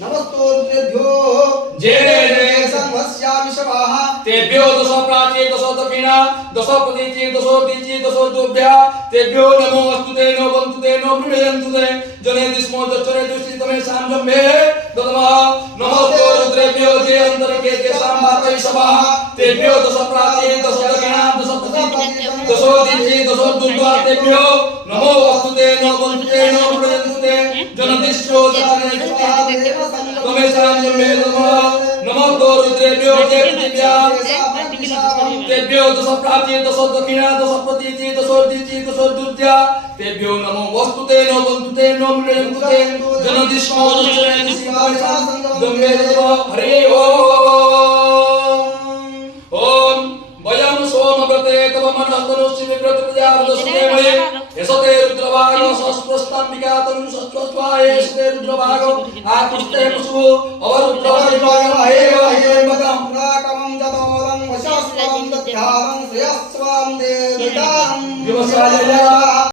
नमस्तोरुद्रेभ्यो जे संवस्यामि शवाः तेभ्यो दश प्राची दश दक्षिणा दश प्रतीची दश दीची दश दुभ्या तेभ्यो नमो अस्तुते नो वन्तुते नो मृण्यन्तुते जनेति स्मो दक्षरे दुष्टितमे साम्यम्भे ददमः नमो रुद्रेभ्यो जे अन्तरके तेषां वातैषवाः तेभ्यो दश प्राची दश दक्षिणा दश प्रतीची दश दीची दश दुभ्या तेभ्यो नमो अस्तुते नो वन्तुते नो मृण्यन्तुते जनेति स्मो दक्षरे तमे साम्यम्भे ददमः नमो रुद्रेभ्यो जे पृथिव्या तेभ्यो दश प्राची दश दक्षिणा दश प्रतीची दश दीची दश दुभ्या तेभ्यो नमो वस्तुते नो वन्तुते नो मृण्यन्तुते जनेति स्मो दक्षरे दुभ्ये हरे ओम वयं सोमव्रते तव मनस्तनुष्टि विव्रत प्रजापदस्ते मये यशते रुद्रभागो सहस्रस्ताम्बिकातं सत्त्वस्वाये यशते रुद्रभागो आकुष्टे पशु अवरुद्रभागो हे मदं राकमं जतोरं वशस्वं दध्यारं श्रेयस्वं देवितां विवसायया